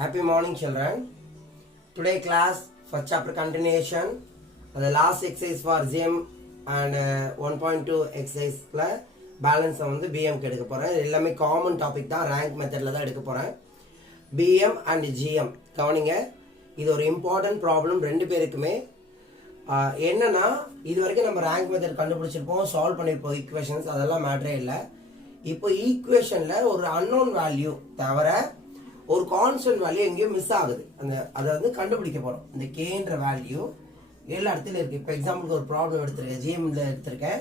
Happy morning, children. Today class for chapter continuation. The last exercise for GM and 1.2 exercise balance வந்து BM எடுக்க போறேன். எல்லாமே common topic தான், rank மெத்தட்ல தான் எடுக்க போறேன். BM and GM கவனிங்க, இது ஒரு இம்பார்ட்டன்ட் ப்ராப்ளம் ரெண்டு பேருக்குமே. என்னன்னா இது வரைக்கும் நம்ம ரேங்க் மெத்தட் கண்டுபிடிச்சிருப்போம், சால்வ் பண்ணிருப்போம் ஈக்குவேஷன்ஸ், அதெல்லாம் மேட்டரே இல்லை. இப்போ ஈக்குவேஷன்ல ஒரு அன்னோன் வேல்யூ தவிர ஒரு கான்ஸ்டன்ட் வேல்யூ எங்கேயும் மிஸ் ஆகுது. அதை வந்து கண்டுபிடிக்க போறோம். இந்த கேன்ற வேல்யூ எல்லா இடத்துல இருக்கு. இப்போ எக்ஸாம்பிளுக்கு ஒரு ப்ராப்ளம் எடுத்திருக்கேன், ஜிஎம்ல எடுத்திருக்கேன்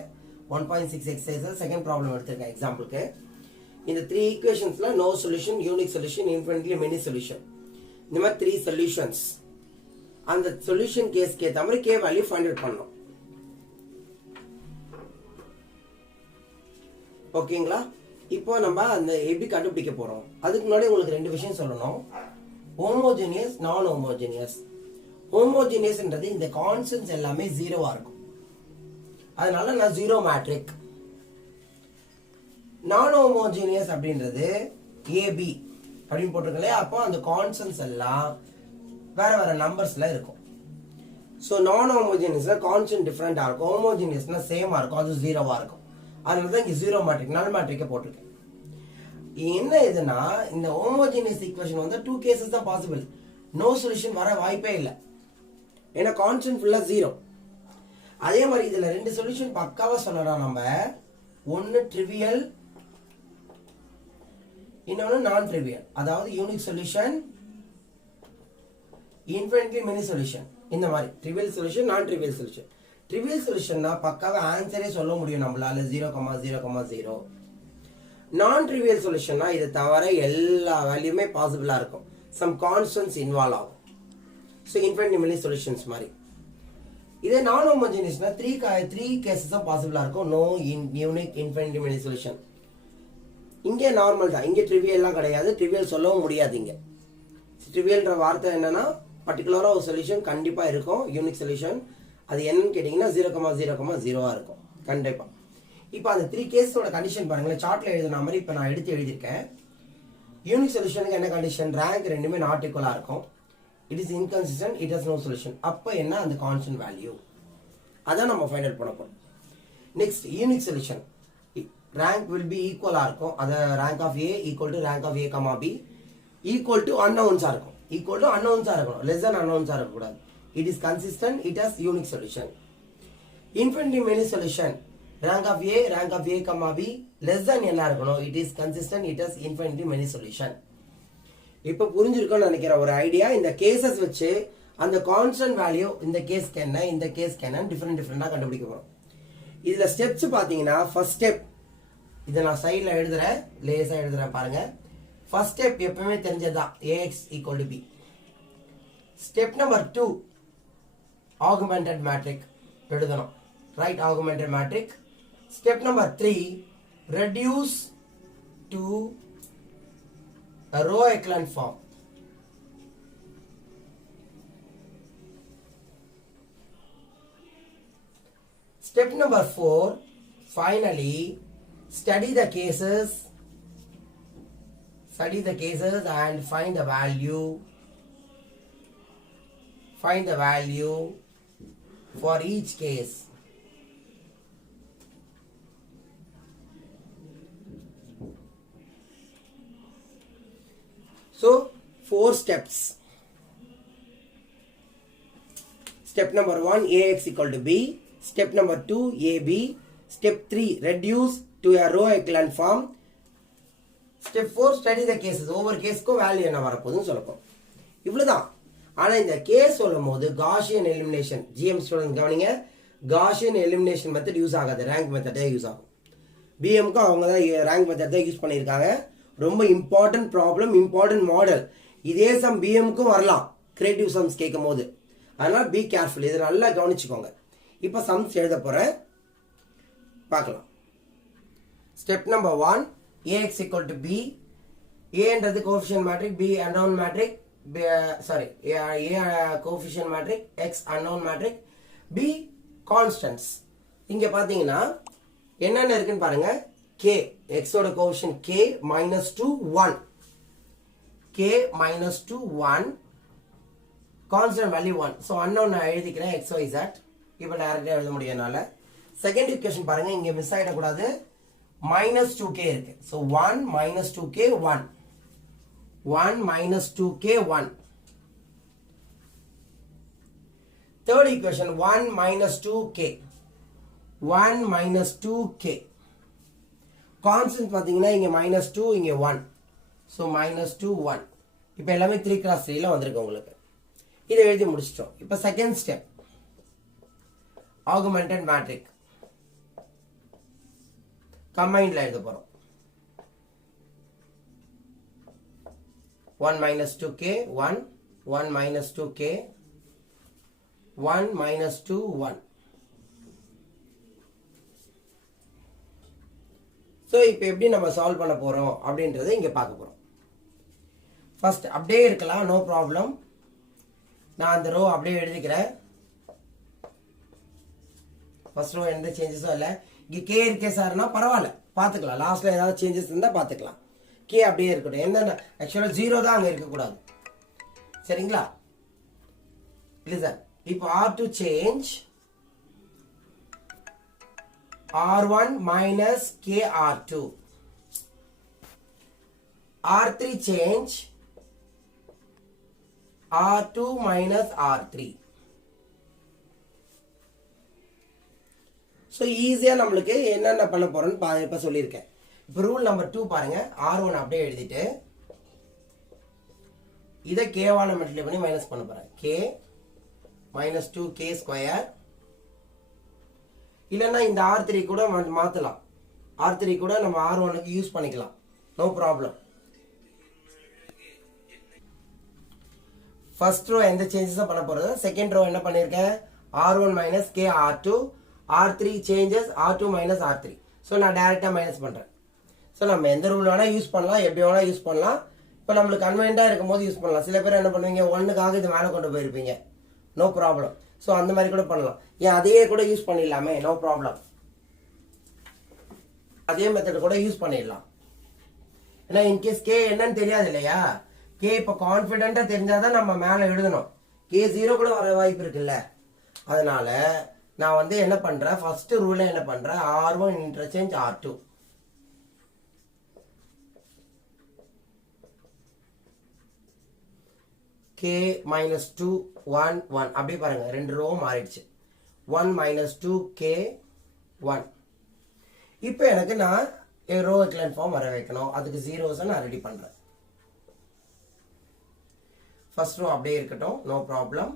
1.6 எக்ஸசைஸ் செகண்ட் ப்ராப்ளம் எடுத்திருக்கேன் எக்ஸாம்பிளுக்கு. இந்த 3 ஈக்குவேஷன்ஸ்ல no solution, unique solution, infinitely many solution, இந்த மாதிரி 3 சொல்யூஷன்ஸ். அந்த சொல்யூஷன் கேஸ்க்கு ஏற்ற மாதிரி கே வேல்யூ ஃபைண்ட் அவுட் பண்ணணும். ஓகேங்களா? இப்போ நம்ம அந்த எப்படி கண்டுபிடிக்க போறோம், அதுக்கு முன்னாடி உங்களுக்கு ரெண்டு விஷயம் சொல்லணும். ஹோமோஜினியஸ், நான் ஹோமோஜினியஸ். ஹோமோஜினியஸ்ன்றது இந்த கான்ஸ்டன்ட்ஸ் எல்லாமே ஜீரோவா இருக்கும், அதனால நான் ஜீரோ மேட்ரிக். நான் ஹோமோஜினியஸ் அப்படின்றது ஏபி அப்படின்னு போட்டிருக்கல, அப்போ அந்த கான்ஸ்டன்ட்ஸ் எல்லாம் வேற வேற நம்பர்ஸ்ல இருக்கும். ஸோ நான் ஹோமோஜினியஸ்ல கான்ஸ்டன்ட் டிஃபரெண்டா இருக்கும், ஹோமோஜினியஸ்னா சேமா இருக்கும், அது ஜீரோவா இருக்கும். அதனாலதான் இங்க ஜீரோ மேட்ரிக், நல் மேட்ரிக்க போட்டிருக்கேன். என்ன இதுனா இந்த ஹோமோஜினியஸ் ஈக்குவேஷன் வந்து 2 கேசஸ் தான் பாசிபிள். நோ சொல்யூஷன் வர வாய்ப்பே இல்லை, ஏன்னா கான்ஸ்டன்ட் ஃபுல்லா ஜீரோ. அதே மாதிரி இதுல ரெண்டு சொல்யூஷன் பக்காவா சொல்லலாம் நம்ம. ஒன்னு ட்ரிவியல், இன்னொன்னு நான் ட்ரிவியல். அதாவது unique solution, infinitely many solution. இந்த மாதிரி ட்ரிவியல் சொல்யூஷன், நான் ட்ரிவியல் சொல்யூஷன். ட்ரிவியல் சொல்யூஷன்னா பக்காவா ஆன்சரே சொல்ல முடியும் நம்மளால 0,0,0. நான் ட்ரிவியல் சொல்யூஷன்னா இதை தவிர எல்லா வேல்யூமே பாசிபிளா இருக்கும், சம் கான்ஸ்டன்ட்ஸ் இன்வால்வ் ஆகும். ஸோ இன்ஃபினிட்லி மெனி சொல்யூஷன்ஸ் மாதிரி. இதே நான் ஹோமோஜினியஸ்னா 3 கேசஸ் தான் பாசிபிளா இருக்கும், no unique infinitely many solution. இங்கே நார்மல் தான், இங்கே ட்ரிவியல்லாம் கிடையாது, ட்ரிவியல் சொல்லவும் முடியாது. இங்க ட்ரிவியல்ன்ற வார்த்தை என்னன்னா பர்டிகுலரா ஒரு சொல்யூஷன் கண்டிப்பா இருக்கும், யூனிக் சொல்யூஷன். அது என்னன்னு கேட்டீங்கன்னா 0,0,0 இருக்கும் கண்டிப்பா. இப்போ அந்த 3 கேஸோட கண்டிஷன் பாருங்களேன், சார்ட்ல எழுதுன மாதிரி இப்போ நான் எடுத்து எழுதியிருக்கேன். யூனிக் சொல்யூஷனுக்கு என்ன கண்டிஷன், ரேங்க் ரெண்டுமே நாட் ஈக்குவலா இருக்கும், it is inconsistent, it has no solution. அப்போ என்ன, அந்த கான்ஸ்டன்ட் வேல்யூ அதான் நம்ம ஃபைண்ட் அவுட் பண்ண போறோம். Next unique solution, rank will be ஈக்குவலா இருக்கும், அது rank of A equal to rank of A comma B equal to அன்னவுன்ஸா இருக்கும், ஈக்குவல் டு அன்னவுன்ஸா இருக்கணும், லெஸ் தென் அன்னவுன்ஸா இருக்கக்கூடாது. It is consistent, it has unique solution. Infinitely many solution, rank of A, rank of A comma B less than என்ன இருக்கணும், it is consistent, it has infinitely many solution. இப்போ புரிஞ்சிருக்கும்னு நினைக்கிற ஒரு idea. இந்த cases வச்சு அந்த கான்ஸ்டன்ட் வேல்யூ இந்த கேஸ்க்கு என்ன, இந்த கேஸ்க்கு என்ன டிஃபரெண்டா கண்டுபிடிக்க போறோம். இதுல ஸ்டெப்ஸ் பாத்தீங்கன்னா ஃபர்ஸ்ட் ஸ்டெப், இதை நான் சைட்ல எழுதுறேன், லேசா எழுதுறேன் பாருங்க. ஃபர்ஸ்ட் ஸ்டெப் எப்பவுமே தெரிஞ்சதுதான், AX equal to B. Step number 2, augmented matrix எழுதணும், right? Augmented matrix. Step number 3, reduce to a row echelon form. Step number 4, finally study the cases and find the value for each case. So 4 steps. Step number 1, AX equal to B. Step number 2, AB. Step 3, reduce to a row echelon form. Step 4, study the cases. ஒவ்வொரு கேஸ்க்கும் value என்ன வரப்போகுதுன்னு சொல்லப்போம். இவ்வளவுதான். ஆனா இந்த case சொல்லும் போது Gaussian elimination, GM student கவனிங்க, Gaussian elimination method use ஆகாது, ரேங்க் மெத்தடே யூஸ் ஆகும். பிஎம்க்கு அவங்க தான் ரேங்க் மெத்தட் தான் யூஸ் பண்ணியிருக்காங்க. ரொம்ப இம்பார்ட்டன்ட் ப்ராப்ளம், இம்பார்ட்டன்ட் மாடல். இதே சம் பிஎம்க்கும் வரலாம் கிரியேட்டிவ் சம்ஸ் கேட்கும் போது, அதனால பி கேர்ஃபுல், இதை நல்லா கவனிச்சுக்கோங்க. இப்போ சம்ஸ் எழுத போறேன், பார்க்கலாம். Step number 1, AX equal to B. ஏன்றது coefficient matrix, B unknown matrix, A coefficient matrix, X unknown matrix, B constants. இங்க பாத்தீங்கன்னா என்னென்ன இருக்குன்னு பாருங்க. K, X ஓட coefficient K -2 1, k minus 2 1 constant value 1. So unknown நான் எழுதிக்கிறேன் x y z. இப்போ டைரக்டா எழுத முடியனால செகண்ட் ஈக்குவேஷன் பாருங்க, இங்க மிஸ் ஆயிட கூடாது. minus 2k இருக்கு. So 1 minus 2k 1. 1 minus 2k 1. Third equation 1 minus 2k. 1 minus 2k. Constant பாத்தீங்கன்னா இங்க minus 2 இங்க 1. So minus 2 1. இப்போ எல்லாமே 3 cross 3 ல வந்திருக்கு உங்களுக்கு. இதை எழுதி முடிச்சிட்டோம். இப்போ செகண்ட் ஸ்டெப் augmented matrix combinedல எழுத போறோம். 1 minus 2k 1 1 minus 2k 1 minus 2 1. So இப்போ எப்படி நம்ம சால்வ் பண்ண போறோம் அப்படின்றதை இங்க பார்க்க போறோம். ஃபர்ஸ்ட் அப்படியே இருக்கலாம், நோ ப்ராப்ளம். நான் அந்த ரோ அப்படியே எழுதிக்கிறேன். ஃபர்ஸ்ட் ரோ எந்த சேஞ்சஸும் இல்லை. இங்கே கே இருக்கே சார்னா பரவாயில்ல, பார்த்துக்கலாம். லாஸ்ட்ல ஏதாவது சேஞ்சஸ் இருந்தால் பார்த்துக்கலாம். கே அப்படியே இருக்கட்டும். என்னென்ன ஆக்சுவலாக 0 தான் அங்கே இருக்கக்கூடாது, சரிங்களா? இல்லை சார், இப்போ R2 change R1 minus KR2. R3 change R2 minus R3. So ஈஸியா நம்மளுக்கு என்னென்ன பண்ண போறோம்னு இப்ப சொல்லியிருக்கேன். இப்போ ரூல் நம்பர் 2 பாருங்க. R1 அப்படியே எழுதிட்டு இதை K1 மல்டிப்ளை பண்ணி மைனஸ் பண்ண போறேன். K minus 2K square. இல்லைன்னா இந்த R3 கூட மாற்றலாம். R3 கூட நம்ம R1க்கு யூஸ் பண்ணிக்கலாம், நோ ப்ராப்ளம். ஃபர்ஸ்ட் ரோ எந்த சேஞ்சஸும் பண்ண போறது. செகண்ட் ரோ என்ன பண்ணியிருக்கேன், R1 minus K R2, R3 changes R2 minus R3. So நான் டைரக்டா மைனஸ் பண்றேன். ஸோ நம்ம எந்த ரூல் வேணா யூஸ் பண்ணலாம், எப்படி வேணா யூஸ் பண்ணலாம். இப்போ நம்மளுக்கு கன்வீனியன்டா இருக்கும் போது யூஸ் பண்ணலாம். சில பேர் என்ன பண்ணுவீங்க, 1க்காக இது மேலே கொண்டு போயிருப்பீங்க, நோ ப்ராப்ளம். ஸோ அந்த மாதிரி கூட பண்ணலாம். ஏன் அதையே கூட யூஸ் பண்ணிடலாமே, நோ ப்ராப்ளம். அதே மெத்தட் கூட யூஸ் பண்ணிடலாம். ஏன்னா இன்கேஸ் கே என்னன்னு தெரியாது இல்லையா. கே இப்போ கான்ஃபிடென்ட்டா தெரிஞ்சாதான் நம்ம மேலே எழுதணும். கே 0 கூட வர வாய்ப்பு இருக்குல்ல. அதனால நான் வந்து என்ன பண்றேன், ஃபர்ஸ்ட் ரூல்ல என்ன பண்றேன், R1 interchange R2. K minus 2 1 1 அப்படியே பாருங்க, ரெண்டு ரோ மாறிடுச்சு. 1 minus 2K 1. இப்போ எனக்கு நான் ரோ எக்லன் ஃபார்ம் வர வைக்கணும். அதுக்கு ஜீரோஸை நான் ரெடி பண்றேன். ஃபர்ஸ்ட் ரோ அப்படியே இருக்கட்டும், no problem.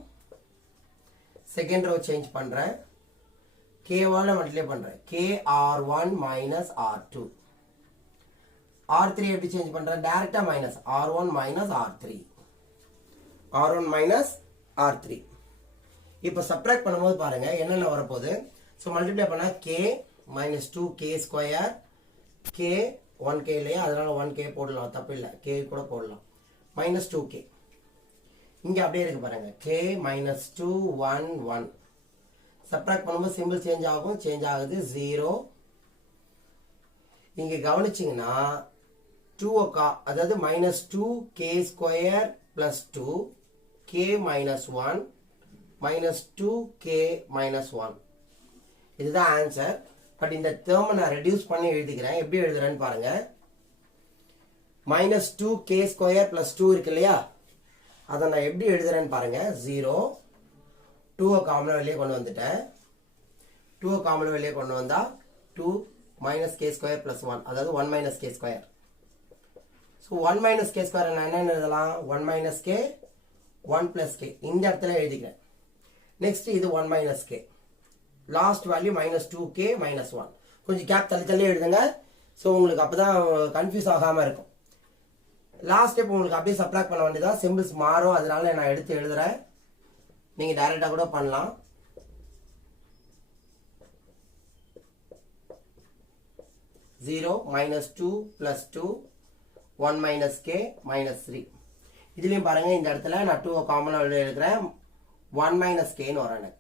Second row change பண்றேன். K1 மல்டிப்ளை பண்றேன். KR1 minus R2. R3 எப்படி சேஞ்ச் பண்றேன், டைரக்டா minus R1 minus R3. R1 minus R3. இப்போ சப்ட்ராக்ட் பண்ணும்போது பாருங்க என்னென்ன வரப்போகுது. ஸோ மல்டிப்ளை பண்ணா K minus 2K square. K 1K இல்லையா, அதனால 1K போடலாம், தப்பு இல்லை. K கூட போடலாம். minus 2K. இங்க அப்படியே இருக்கு பாருங்க, K minus 2 1 1. சப்ட்ராக்ட் பண்ணும்போது சிம்பிள் சேஞ்ச் ஆகும், சேஞ்ச் ஆகுது 0. இங்க கவனிச்சிங்கன்னா 2 அதாவது minus 2K square plus 2 K minus 1 minus 2K minus 1. இதுதான் ஆன்சர். பட் இந்த டேர்மை நான் ரெடியூஸ் பண்ணி எழுதிக்கிறேன். எப்படி எழுதுறேன்னு பாருங்க. minus 2K ஸ்கொயர் plus 2 இருக்கு இல்லையா, அதை நான் எப்படி எழுதுறேன்னு பாருங்க. 0 2 காமன் வெளியே கொண்டு வந்துட்டேன். 2 காமன் வெளியே கொண்டு வந்தா 2 minus K ஸ்கொயர் plus 1, அதாவது 1 minus K square. So 1 minus K square நான் என்ன எழுதலாம், 1 minus K 1 plus K இந்த இடத்துல எழுதிக்கிறேன். நெக்ஸ்ட் இது 1 minus K. Last value minus 2K minus 1. கொஞ்சம் கேப் தள்ளி தள்ளி எழுதுங்க. ஸோ உங்களுக்கு அப்பதான் கன்ஃபியூஸ் ஆகாம இருக்கும். லாஸ்ட் ஸ்டெப் உங்களுக்கு அப்படியே சப்ட்ராக்ட் பண்ண வேண்டியதா, சிம்பிள்ஸ் மாறும், அதனால நான் எடுத்து எழுதுறேன். நீங்க டைரக்டா கூட பண்ணலாம். Zero minus 2 plus 2 1 minus K minus 3. இதுலயும் பாருங்க, இந்த இடத்துல நான் 2 காமனா எழுதுறேன். 1 minus K ன்னு வரும் எனக்கு.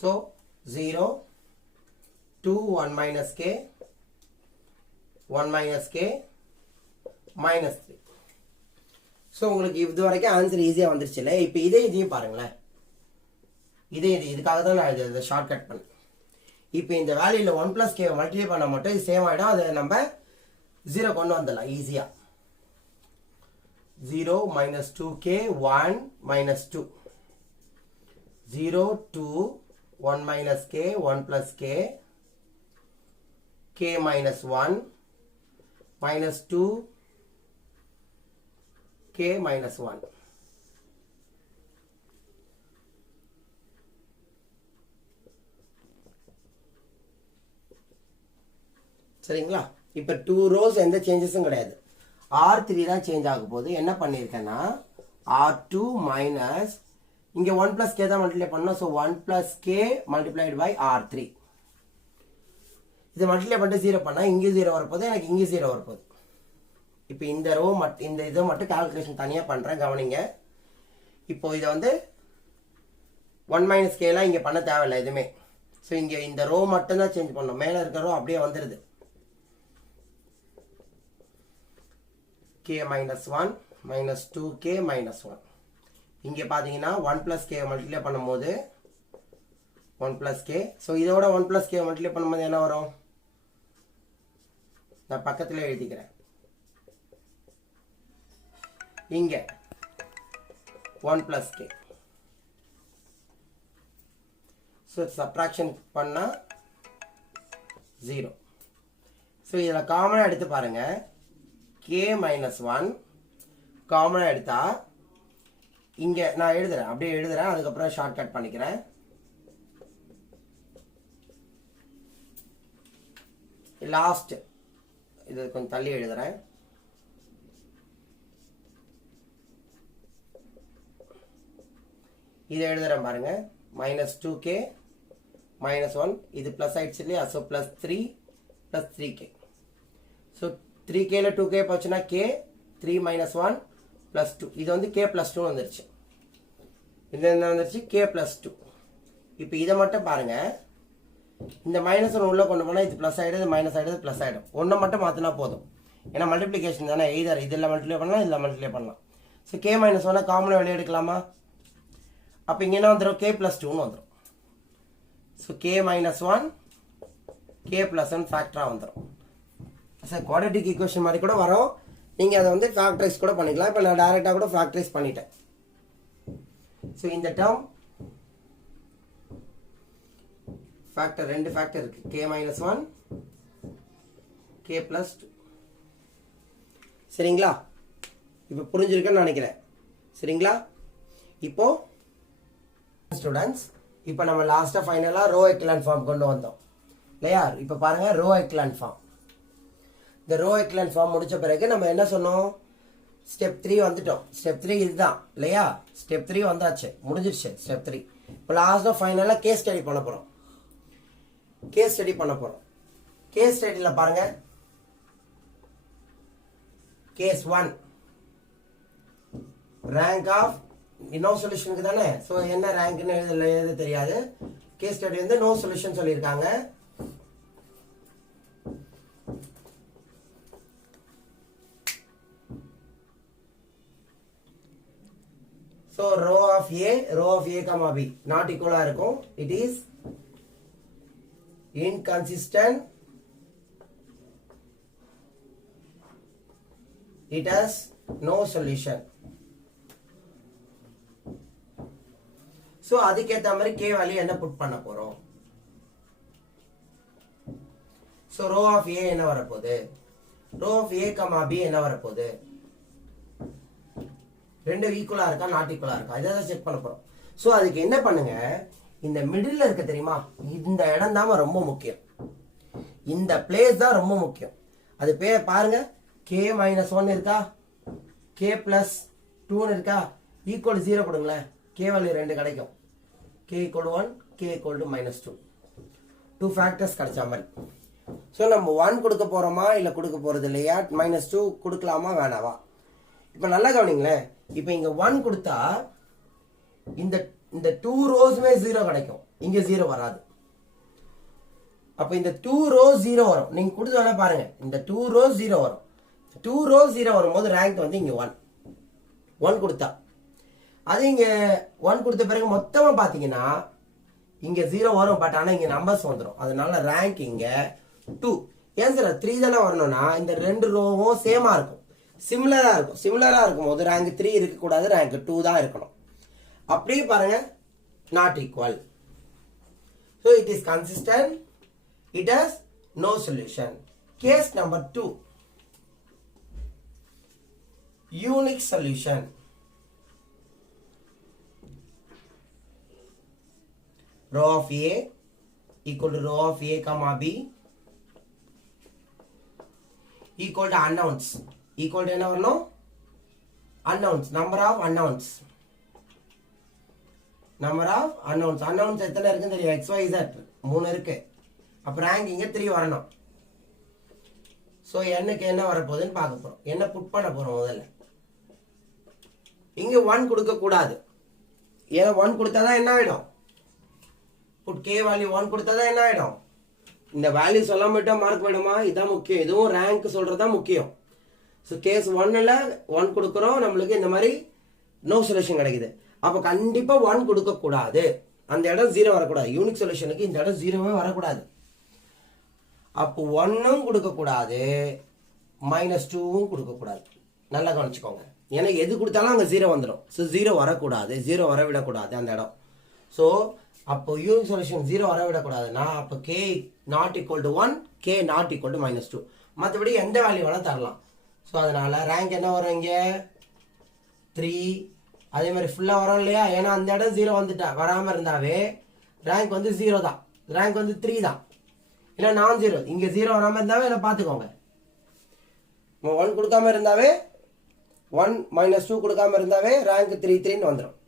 So 0 2 1 minus K 1 minus K minus 3. உங்களுக்கு இது வரைக்கும் ஆன்சர் ஈஸியாக வந்துருச்சு இல்லை? இப்போ இதையும் பாருங்களேன். இதுக்காக தான் நான் இதை ஷார்ட் கட் பண்ணேன். இப்போ இந்த வேல்யூவில் 1 + k மல்டிப்ளை பண்ண மட்டும் இது சேம் ஆகிடும். அதை நம்ம 0 கொண்டு வந்துடலாம் ஈஸியாக. 0 - 2k 1 - 2 0 2 1 - k 1 + k k - 1 -2 k - 1. சரிங்களா? இப்போ 2 rows எந்த சேஞ்சஸும் கிடையாது. R3 தான் சேஞ்ச் ஆக போகுது. என்ன பண்ணியிருக்கேன்னா R2 மைனஸ் இங்கே 1 + k தான் மல்டிப்ளை பண்ணோம். So 1 + k multiplied by R3. இது மல்டிப்ளை பண்ணிட்டு 0 பண்ணால் இங்கே 0 வரப்போகுது, எனக்கு இங்கே 0 வரப்போகுது. இப்போ இந்த ரோ இந்த இதை மட்டும் கால்குலேஷன் தனியாக பண்ணுறேன், கவனிங்க. இப்போ இதை வந்து 1 - kலாம் இங்கே பண்ண தேவையில்லை எதுவுமே. ஸோ இங்கே இந்த ரோ மட்டும்தான் சேஞ்ச் பண்ணோம். மேலே இருக்கிற ரோ அப்படியே வந்துடுது. k - 1 -2k - 1. இங்கே பார்த்தீங்கன்னா 1 + k மல்டிப்ளை பண்ணும்போது 1 + k. ஸோ இதோட 1 + k மல்டிப்ளை பண்ணும்போது என்ன வரும்? நான் பக்கத்தில் எழுதிக்கிறேன். இங்கே 1 + k. ஸோ சப்ட்ராக்ஷன் பண்ணால் 0. ஸோ இதில் காமனாக எடுத்து பாருங்கள். k - 1 காமனாக எடுத்தா இங்கே நான் எழுதுறேன், அப்படியே எழுதுறேன். அதுக்கப்புறம் ஷார்ட் கட் பண்ணிக்கிறேன். லாஸ்ட் இது கொஞ்சம் தள்ளி எழுதுறேன். இதை எழுதுறேன் பாருங்க. -2k - 1 இது ப்ளஸ் ஆயிடுச்சு இல்லையா? So +3 + 3k. ஸோ 3kல 2k போச்சுன்னா k 3 - 1 + 2. இது வந்து k + 2 வந்துருச்சு. இது என்ன வந்துருச்சு? k + 2. இப்போ இதை மட்டும் பாருங்க. இந்த -1 உள்ள கொண்டு போனால் இது ப்ளஸ் ஆகிடுது, மைனஸ் ஆகிடுது, ப்ளஸ் ஆகிடும். ஒன்றை மட்டும் மாற்றினா போதும். ஏன்னா மல்டிப்ளிகேஷன் தானே, எய்தர் இதில் மல்டிப்ளை பண்ணலாம், இதில் மல்டிப்ளை பண்ணலாம். ஸோ k - 1 காமனாக வெளியே எடுக்கலாமா? அப்போ இங்கே என்ன வந்துடும்? k + 2ன்னு வந்துடும். ஸோ k - 1 k + 1 ஃபேக்டராக வந்துடும். சார் குவாட்ரேட்டிக் ஈக்குவேஷன் மாதிரி கூட வரும். நீங்கள் அதை வந்து ஃபேக்டரைஸ் கூட பண்ணிக்கலாம். இப்போ நான் டைரெக்டாக கூட ஃபேக்டரைஸ் பண்ணிட்டேன். ஸோ இந்த டேர்ம் ஃபேக்டர் 2 ஃபேக்டர் இருக்கு. k - 1 k + 2. சரிங்களா? இப்போ புரிஞ்சிருக்குன்னு நினைக்கிறேன். சரிங்களா? இப்போ ஸ்டூடெண்ட்ஸ், இப்போ நம்ம லாஸ்ட்டாக ஃபைனலாக ரோ எக்லான் ஃபார்ம் கொண்டு வந்தோம் இல்லையா? இப்போ பாருங்கள், ரோ எக்லான் ஃபார்ம். இந்த ரோ எக்லான் ஃபார்ம் முடித்த பிறகு நம்ம என்ன சொன்னோம்? ஸ்டெப் 3 வந்துட்டோம். ஸ்டெப் 3 இதுதான் இல்லையா? ஸ்டெப் 3 வந்தாச்சு, முடிஞ்சிருச்சு ஸ்டெப் 3. இப்போ லாஸ்ட்டாக ஃபைனலாக கேஸ் ஸ்டடி பண்ண போகிறோம். கேஸ் ஸ்டடியில் பாருங்கள். கேஸ் 1 ரேங்க் ஆஃப் நோ சொல்யூஷனுக்கு தானே. ஸோ என்ன ரேங்க்னு எழுத தெரியாது. கேஸ் ஸ்டடி வந்து நோ சொல்யூஷன் சொல்லியிருக்காங்க. So row of A, B not ஈக்குவலாக இருக்கும். It is inconsistent. It has no solution. ஸோ அதுக்கேற்ற மாதிரி k வேல்யூ என்ன புட் பண்ண போகிறோம்? ஸோ ரோ ஆஃப் A என்ன வரப்போகுது? ரோ ஆஃப் A, B என்ன வரப்போகுது? ரெண்டு ஈக்குவலாக இருக்கா, நாட் ஈக்குவலாக இருக்கா, இதை தான் செக் பண்ண போகிறோம். ஸோ அதுக்கு என்ன பண்ணுங்க, இந்த மிடில் இருக்க தெரியுமா, இந்த இடம் தான் ரொம்ப முக்கியம். இந்த பிளேஸ் தான் ரொம்ப முக்கியம். அது பேர் பாருங்க. k - 1 இருக்கா, k + 2 இருக்கா, ஈக்குவல் 0 கொடுங்களேன். k வேல்யூ 2 கிடைக்கும். k = 1, k = -2. 2 ஃபேக்டர்ஸ் கிடைச்ச மாதிரி. ஸோ நம்ம 1 கொடுக்க போகிறோமா இல்லை கொடுக்க போகிறது இல்லையா? -2 கொடுக்கலாமா வேணாவா? இப்போ நல்லா கவனிங்களேன். இப்போ இங்கே 1 கொடுத்தா இந்த 2 ரோஸுமே 0 கிடைக்கும். இங்கே 0 வராது. அப்போ இந்த 2 rows 0 வரும். நீங்கள் கொடுத்து வேணா பாருங்க. இந்த 2 rows 0 வரும். 2 rows 0 வரும்போது ரேங்க் வந்து இங்கே 1. 1 கொடுத்தா. அது இங்கே 1 கொடுத்த பிறகு மொத்தமாக பார்த்தீங்கன்னா இங்கே 0 வரும், பட் ஆனால் இங்கே நம்பர்ஸ் வந்துடும். அதனால ரேங்க் இங்கே 2. ஏன் சார் 3 தானே வரணும்னா இந்த 2 ரோவும் சேமாக இருக்கும், சிமிலராக இருக்கும். சிமிலராக இருக்கும் போது ரேங்க் 3 இருக்கக்கூடாது, ரேங்க் 2 தான் இருக்கணும். அப்படியே பாருங்க, not equal. So it is consistent, it has no solution. Case number 2, unique solution. Row of A equal to row of A comma B equal to unknowns. Equal to என்ன வரணும்? Unknowns. Number of unknowns. Number of unknowns. Unknowns எத்தனை இருக்குன்னு தெரியும்? X, Y, Z 3 இருக்கு. அப்ப rank இங்க 3 வரணும். So என்னக்கு என்ன வரப்போகுதுன்னு பார்க்க போறோம். என்ன புட் பண்ண போறோம் முதல்ல. இங்க 1 கொடுக்க கூடாது. ஏன்னா 1 கொடுத்தாதான் என்ன ஆயிடும்? புட் k வேல்யூ 1 கொடுத்தாதான் என்ன ஆயிடும்? இந்த வேல்யூ சொல்லாம விட்டா மார்க் போயிடுமா? இதான் முக்கியம். இதுவும் ரேங்க் சொல்றதா முக்கியம். ஸோ கேஸ் 1ல் 1 கொடுக்குறோம், நம்மளுக்கு இந்த மாதிரி நோ சொல்யூஷன் கிடைக்குது. அப்போ கண்டிப்பா 1 கொடுக்க கூடாது, அந்த இடம் 0 வரக்கூடாது. யூனிக் சொல்யூஷனுக்கு இந்த இடம் 0வே வரக்கூடாது. அப்போ 1ம் கொடுக்க கூடாது, -2ம் கொடுக்க கூடாது. நல்லா கவனிச்சுக்கோங்க. ஏன்னா எது கொடுத்தாலும் அங்கே 0 வந்துடும். ஸோ 0 வரக்கூடாது, 0 வரவிடக்கூடாது அந்த இடம். ஸோ அப்போ யூனிக் சொல்யூஷன் 0 வரவிடக்கூடாதுன்னா அப்போ k not equal to 1, k not equal to -2. மற்றபடி எந்த வேல்யூ வேணால் தரலாம். ஸோ அதனால ரேங்க் என்ன வரும்? இங்கே 3. அதே மாதிரி ஃபுல்லாக வரும் இல்லையா? ஏன்னா அந்த இடம் 0 வந்துட்டா வராமல் இருந்தாவே ரேங்க் வந்து 0 தான், ரேங்க் வந்து 3 தான். இல்லை நான் 0, இங்கே 0 வராமல் இருந்தாவே என்ன பார்த்துக்கோங்க. 1 கொடுக்காம இருந்தாவே 1 -2 கொடுக்காம இருந்தாவே ரேங்க் 3 வந்துடும்.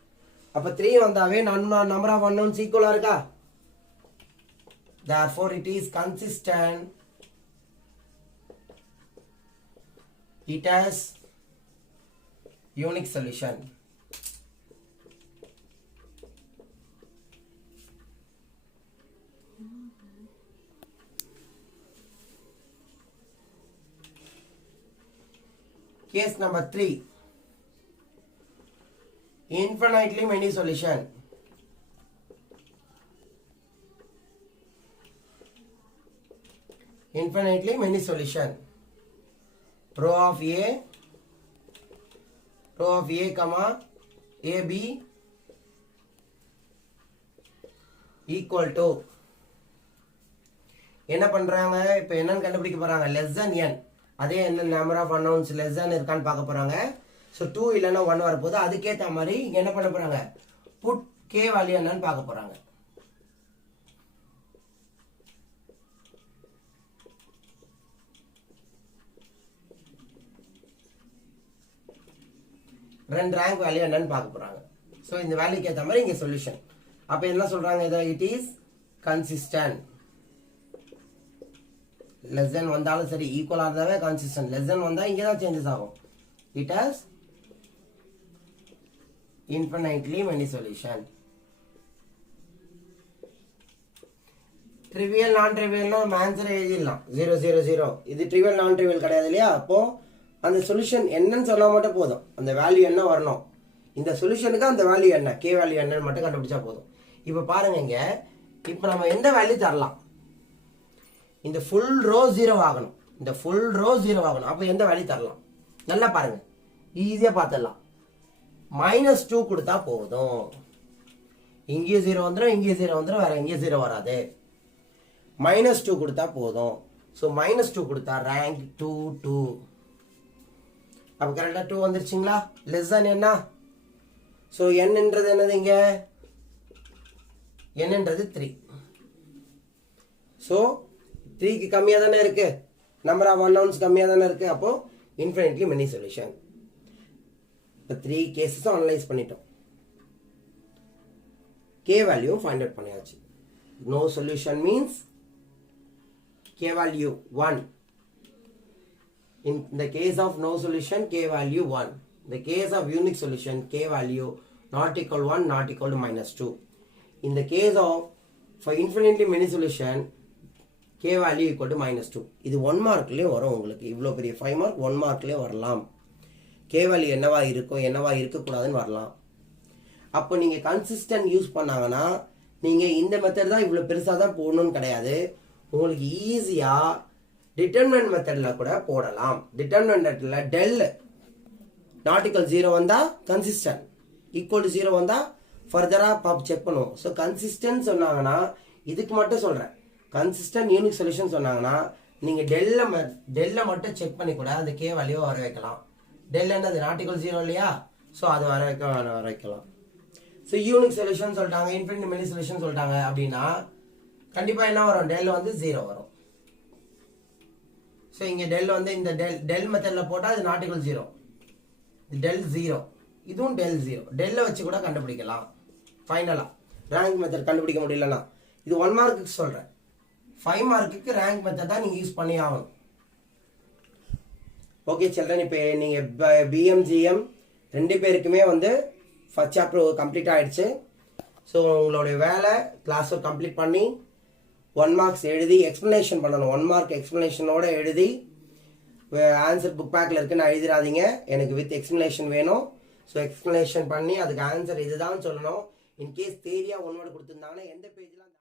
அப்ப 3 வந்தாவே நம்பர் ஆஃப் அன்னவுன்ஸ் ஈக்குவலா இருக்கா? therefore it is consistent, it has unique solution. Case number 3, infinitely many solution. Infinitely many solution. Row of A comma AB equal to என்ன பண்றாங்க? இப்போ என்னன்னு கண்டுபிடிக்க போறாங்க? less than n. அதே என்ன number of announce less than இருக்கான்னு பார்க்க போறாங்க. ஸோ 2 இல்லைன்னா 1 வரப்போகுது. அதுக்கேற்ற மாதிரி இங்கே என்ன பண்ண போறாங்க? புட் k வேல்யூ என்னன்னு பார்க்க போறாங்க. ரெண்டு ரேங்க் வேல்யூ என்னன்னு பார்க்க போறாங்க. ஸோ இந்த வேல்யூக்கு ஏற்ற மாதிரி இங்கே சொல்யூஷன். அப்போ என்ன சொல்றாங்க? இதை it is consistent. Less than வந்தாலும் சரி, ஈக்குவலாக இருந்தாவே கன்சிஸ்டன்ட். லெஸ் தென் வந்தால் இங்கே தான் சேஞ்சஸ் ஆகும். It has infinitely many solution. trivial non trivial நம்ம ஆன்சர் எழுதிடலாம். 0 0 0. இது trivial non trivial கிடையாது இல்லையா? அப்போ அந்த சொல்யூஷன் என்னன்னு சொன்னா மட்டும் போதும். அந்த வேல்யூ என்ன வரணும், இந்த சொல்யூஷனுக்கு அந்த வேல்யூ என்ன, k வேல்யூ என்னன்னு மட்டும் கண்டுபிடிச்சா போதும். இப்போ பாருங்க, இங்க இப்போ நம்ம எந்த வேல்யூ தரலாம்? இந்த ஃபுல் ரோ 0 ஆகணும். இந்த ஃபுல் ரோ 0 ஆகணும். அப்போ எந்த வேல்யூ தரலாம்? நல்லா பாருங்க, ஈஸியா பார்த்துடலாம். -2 கொடுத்தா போதும். இங்கே 0 வந்துடும், இங்கே 0 வந்துடும், வேற எங்கே 0 வராது. -2 கொடுத்தா போதும். ஸோ -2 கொடுத்தா ரேங்க் 2 2. அப்போ கரெக்டாக 2 வந்துருச்சுங்களா? லெஸ் தான் என்ன? ஸோ என்னன்றது என்னது? இங்க என்னன்றது 3. ஸோ 3க்கு கம்மியாக தானே இருக்கு, நம்பர் ஆஃப் அன்னவுன்ஸ் கம்மியாக தானே இருக்கு. அப்போ இன்ஃபினிட்லி மெனி சொல்யூஷன். இப்போ 3 கேசஸும் அனலைஸ் பண்ணிட்டோம். k வேல்யூ ஃபைண்ட் அவுட் பண்ணியாச்சு. No solution means k value 1. In the case of no solution, k value 1. In the case of unique solution, k value not equal 1, not equal to -2. In the case of for infinitely many solution, k value equal to -2. இது 1 மார்க்லயே வரும் உங்களுக்கு. இவ்வளோ பெரிய 5 mark 1 மார்க்லயே வரலாம். K value என்னவா இருக்கும் என்னவா இருக்கக்கூடாதுன்னு வரலாம். அப்போ நீங்கள் கன்சிஸ்டன்ட் யூஸ் பண்ணாங்கன்னா நீங்கள் இந்த மெத்தட் தான் இவ்வளோ பெருசாக தான் போடணும்னு கிடையாது. உங்களுக்கு ஈஸியாக டிட்டர்மினன்ட் மெத்தடில் கூட போடலாம். டிட்டர்மினன்ட் மெத்தடில் டெல் நாட்டிக்கல் 0 வந்தால் கன்சிஸ்டன்ட், ஈக்குவல் டு 0 வந்தால் ஃபர்தராக செக் பண்ணுவோம். ஸோ கன்சிஸ்டன்ட் சொன்னாங்கன்னா இதுக்கு மட்டும் சொல்கிறேன், கன்சிஸ்டன்ட் யூனிக் சொல்யூஷன் சொன்னாங்கன்னா நீங்கள் டெல்லை மட்டும் செக் பண்ணி கூட அந்த கே வேல்யூ வர வைக்கலாம். டெல் என்னது நாட்டிக்கல் 0 இல்லையா, ஸோ அது வர வைக்கலாம். ஸோ யூனிக் சொல்யூஷன் சொல்லிட்டாங்க, இன்ஃபினிட் மெனி சொல்யூஷன் சொல்லிட்டாங்க அப்படின்னா கண்டிப்பாக என்ன வரும், டெல் வந்து 0 வரும். ஸோ இங்கே டெல் வந்து இந்த டெல் மெத்தடில் போட்டால் இது நாட்டிக்கல் 0, டெல் 0, இதுவும் டெல் 0. டெல்லை வச்சு கூட கண்டுபிடிக்கலாம். ஃபைனலாக ரேங்க் மெத்தட் கண்டுபிடிக்க முடியலன்னா இது 1 மார்க்குக்கு சொல்கிறேன். 5 மார்க்குக்கு ரேங்க் மெத்தட் தான் நீங்கள் யூஸ் பண்ணி ஆகணும். ஓகே சில்ட்ரன், இப்போ நீங்கள் பிஎம்ஜிஎம் 2 பேருக்குமே வந்து ஃபர்ஸ்ட் சாப்டர் கம்ப்ளீட் ஆகிடுச்சு. ஸோ உங்களுடைய வேலை கிளாஸ் ஒர்க் கம்ப்ளீட் பண்ணி 1 மார்க்ஸ் எழுதி எக்ஸ்ப்ளனேஷன் பண்ணணும். 1 மார்க் எக்ஸ்ப்ளனேஷனோட எழுதி ஆன்சர் புக் பேக்கில் இருக்குன்னு எழுதிடாதீங்க, எனக்கு வித் எக்ஸ்ப்ளனேஷன் வேணும். ஸோ எக்ஸ்ப்ளனேஷன் பண்ணி அதுக்கு ஆன்சர் இதுதான் சொல்லணும். இன்கேஸ் தேரியா 1 வேர்டு கொடுத்துருந்தாங்கன்னா எந்த பேஜில்